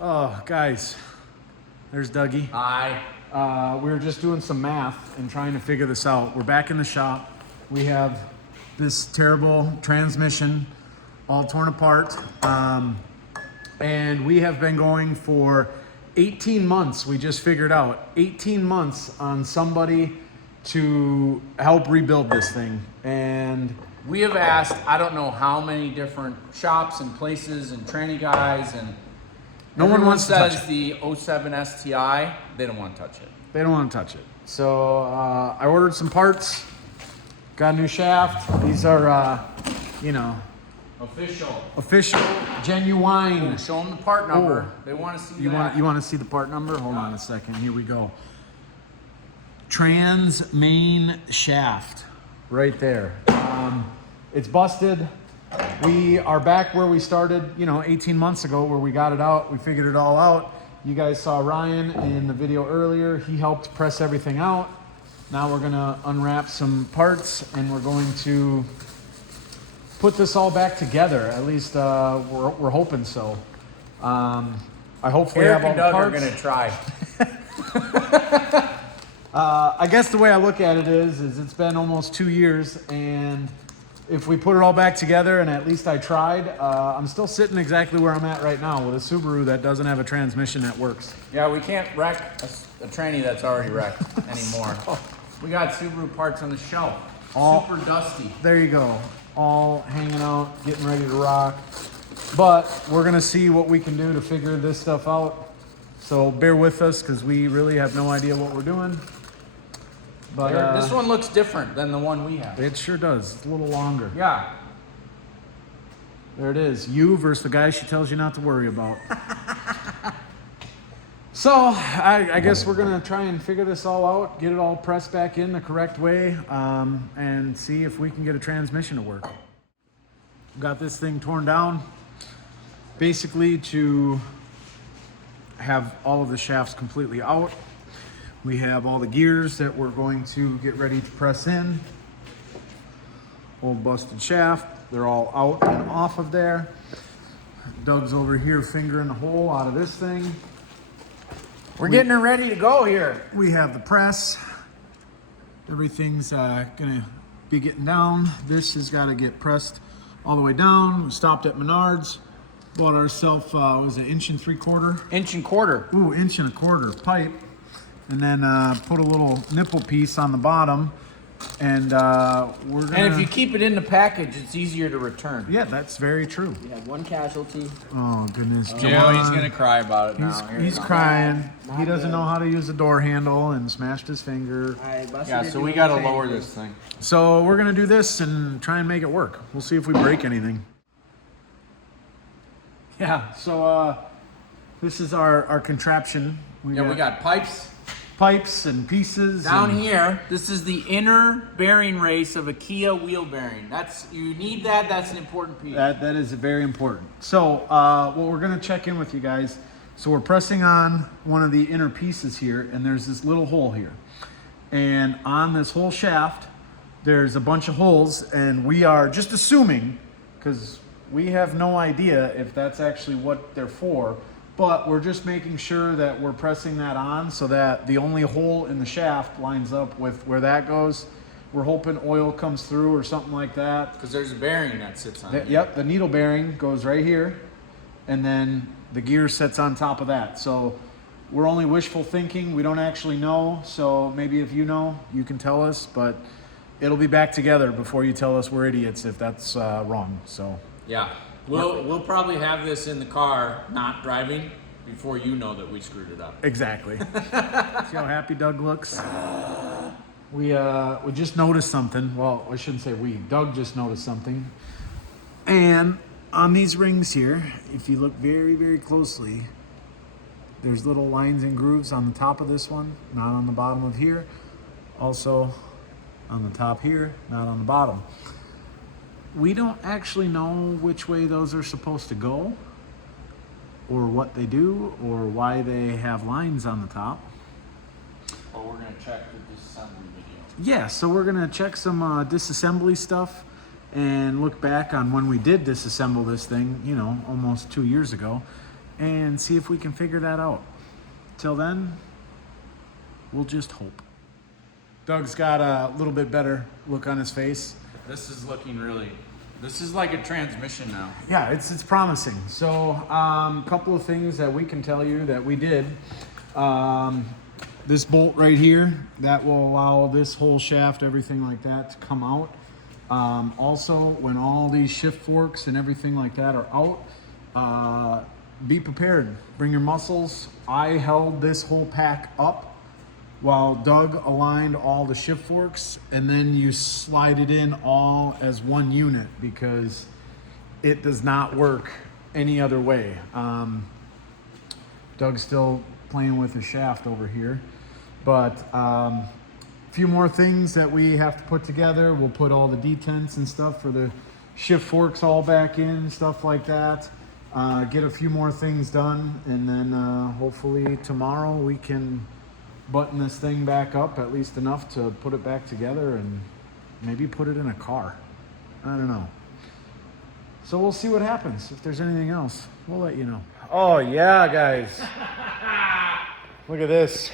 Oh, guys, there's Dougie. Hi. We were just doing some math and trying to figure this out. We're back in the shop. We have this terrible transmission all torn apart. And we have been going for 18 months. We just figured out 18 months on somebody to help rebuild this thing. And We have asked, I don't know how many different shops and places and tranny guys, and no one wants to touch says the 07 STI, they don't want to touch it. they don't want to touch it. So I ordered some parts, got a new shaft. These are, you know, official, genuine. Show them the part number. They want to see You that. want to see the part number? Hold on a second. Here we go. Trans main shaft, right there. It's busted. We are back where we started, 18 months ago, where we got it out. We figured it all out. You guys saw Ryan in the video earlier. He helped press everything out. Now we're gonna unwrap some parts and we're going to put this all back together. At least we're hoping so. I hope we Eric have all and the Doug parts. are going to try. I guess the way I look at it is it's been almost 2 years, and if we put it all back together and at least I tried, I'm still sitting exactly where I'm at right now with a Subaru that doesn't have a transmission that works. Yeah, we can't wreck a tranny that's already wrecked anymore. We got Subaru parts on the shelf. Super dusty. There you go. All hanging out, getting ready to rock. But we're gonna see what we can do to figure this stuff out. So bear with us because we really have no idea what we're doing. But This one looks different than the one we have. it sure does. It's a little longer. Yeah. There it is. You versus the guy she tells you not to worry about. So I guess we're gonna try and figure this all out, get it all pressed back in the correct way, and see if we can get a transmission to work. Got this thing torn down, basically to have all of the shafts completely out. We have all the gears that we're going to get ready to press in. Old busted shaft, they're all out and off of there. Doug's over here fingering the hole out of this thing. We're getting her ready to go here. We have the press. Everything's gonna be getting down. This has got to get pressed all the way down. We stopped at Menards, bought ourselves, was it 1 3/4 inch? Inch and quarter. Ooh, 1 1/4 inch pipe. And then put a little nipple piece on the bottom. And we're gonna... And if you keep it in the package, it's easier to return. Yeah, that's very true. We had one casualty. Oh, goodness. Joe, he's going to cry about it now. Here He's it comes. crying. Not He doesn't good. know how to use the door handle and smashed his finger. I busted Yeah, it so we doing got to the lower changes. this thing. So we're gonna do this and try and make it work. We'll see if we break anything. Yeah, so this is our contraption. We got pipes. pipes and pieces. Down and here, this is the inner bearing race of a Kia wheel bearing. You need that, that's an important piece. That is very important. So what we're gonna check in with you guys. So we're pressing on one of the inner pieces here, and there's this little hole here. And on this whole shaft, there's a bunch of holes, and we are just assuming, because we have no idea if that's actually what they're for, but we're just making sure that we're pressing that on so that the only hole in the shaft lines up with where that goes. We're hoping oil comes through or something like that. Because there's a bearing that sits on it. Yep, the needle bearing goes right here, and then the gear sits on top of that. So we're only wishful thinking. We don't actually know. So maybe if you know, you can tell us, but it'll be back together before you tell us we're idiots if that's wrong. So Yeah. We'll probably have this in the car, not driving, before you know that we screwed it up. exactly. See how happy Doug looks? We just noticed something. Well, I shouldn't say we. Doug just noticed something. And on these rings here, if you look very, very closely, there's little lines and grooves on the top of this one, not on the bottom of here. Also on the top here, not on the bottom. We don't actually know which way those are supposed to go, or what they do, or why they have lines on the top. Or we're going to check the disassembly video. Yeah, so we're gonna check some disassembly stuff and look back on when we did disassemble this thing, almost 2 years ago, and see if we can figure that out. Till then, we'll just hope. Doug's got a little bit better look on his face. This is looking really, this is like a transmission now. Yeah, it's promising. So, couple of things that we can tell you that we did. This bolt right here, that will allow this whole shaft, everything like that, to come out. Also, when all these shift forks and everything like that are out, be prepared. Bring your muscles. I held this whole pack up while Doug aligned all the shift forks, and then you slide it in all as one unit because it does not work any other way. Doug's still playing with the shaft over here, but a few more things that we have to put together. We'll put all the detents and stuff for the shift forks all back in, stuff like that. Get a few more things done, and then hopefully tomorrow we can button this thing back up at least enough to put it back together and maybe put it in a car. I don't know. So we'll see what happens. If there's anything else, we'll let you know. Oh yeah, guys. Look at this.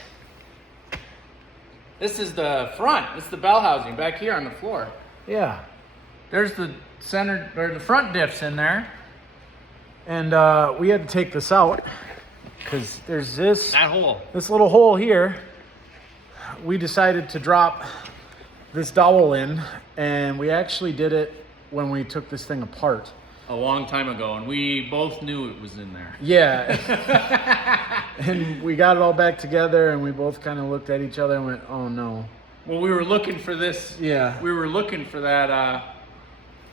This is the front. It's the bell housing back here on the floor. Yeah. There's the center, or the front diffs in there. And we had to take this out because there's this little hole here. We decided to drop this dowel in, and we actually did it when we took this thing apart. A long time ago, and we both knew it was in there. Yeah. And we got it all back together, and we both kind of looked at each other and went, oh no. Well, we were looking for this. Yeah. We were looking for that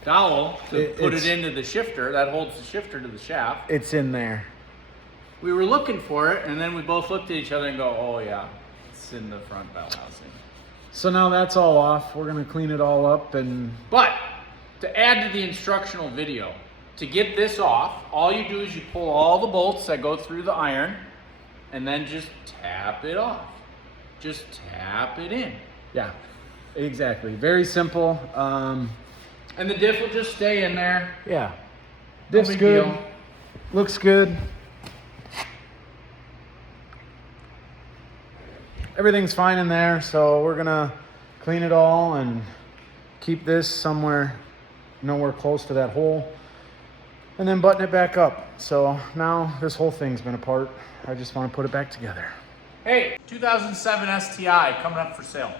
dowel to put it into the shifter that holds the shifter to the shaft. It's in there. We were looking for it, and then we both looked at each other and go, oh yeah, it's in the front bell housing. So now that's all off. We're gonna clean it all up and... But to add to the instructional video, to get this off, all you do is you pull all the bolts that go through the iron and then just tap it off. Just tap it in. Yeah, exactly. Very simple. And the diff will just stay in there. Yeah. No Diff's big good. deal. Looks good. Everything's fine in there, so we're gonna clean it all and keep this somewhere, nowhere close to that hole, and then button it back up. So now this whole thing's been apart. I just want to put it back together. Hey, 2007 STI coming up for sale.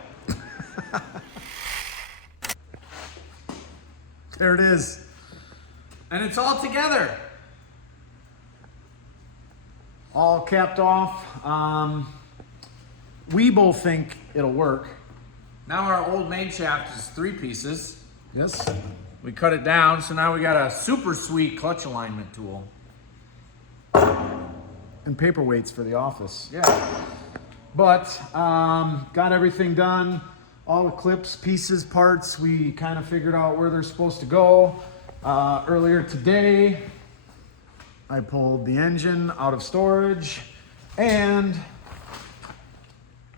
There it is. And it's all together. All capped off. We both think it'll work. Now our old main shaft is 3 pieces. Yes. We cut it down, so now we got a super sweet clutch alignment tool. And paperweights for the office. Yeah. But got everything done. All the clips, pieces, parts, we kind of figured out where they're supposed to go. Earlier today, I pulled the engine out of storage and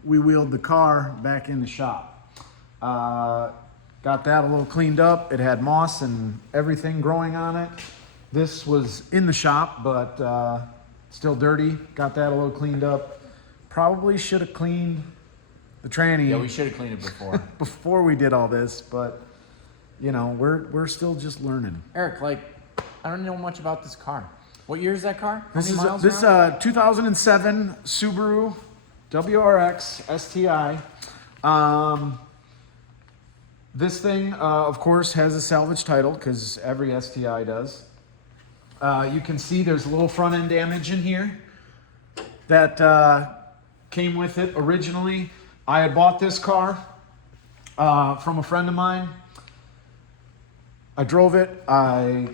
we wheeled the car back in the shop. Got that a little cleaned up. It had moss and everything growing on it. This was in the shop, but still dirty. Got that a little cleaned up. Probably should have cleaned the tranny. Yeah, we should have cleaned it before. before we did all this, but you know, we're still just learning. Eric, like, I don't know much about this car. What year is that car? This is a 2007 Subaru WRX STI. This thing, of course, has a salvage title because every STI does. You can see there's a little front end damage in here that came with it originally. I had bought this car from a friend of mine. I drove it, I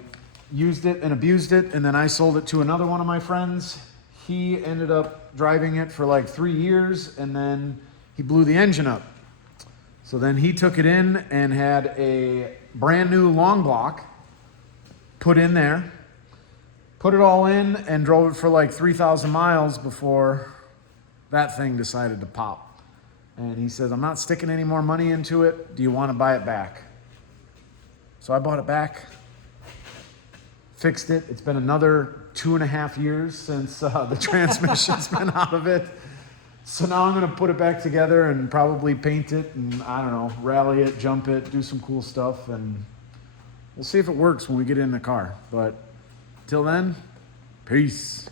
used it and abused it, and then I sold it to another one of my friends. He ended up driving it for like 3 years, and then he blew the engine up. So then he took it in and had a brand new long block put in there, put it all in, and drove it for like 3,000 miles before that thing decided to pop. And he says, I'm not sticking any more money into it. Do you want to buy it back? So I bought it back, fixed it. It's been another 2.5 years since the transmission's been out of it. So now I'm gonna put it back together and probably paint it and, I don't know, rally it, jump it, do some cool stuff, and we'll see if it works when we get in the car. But till then, peace.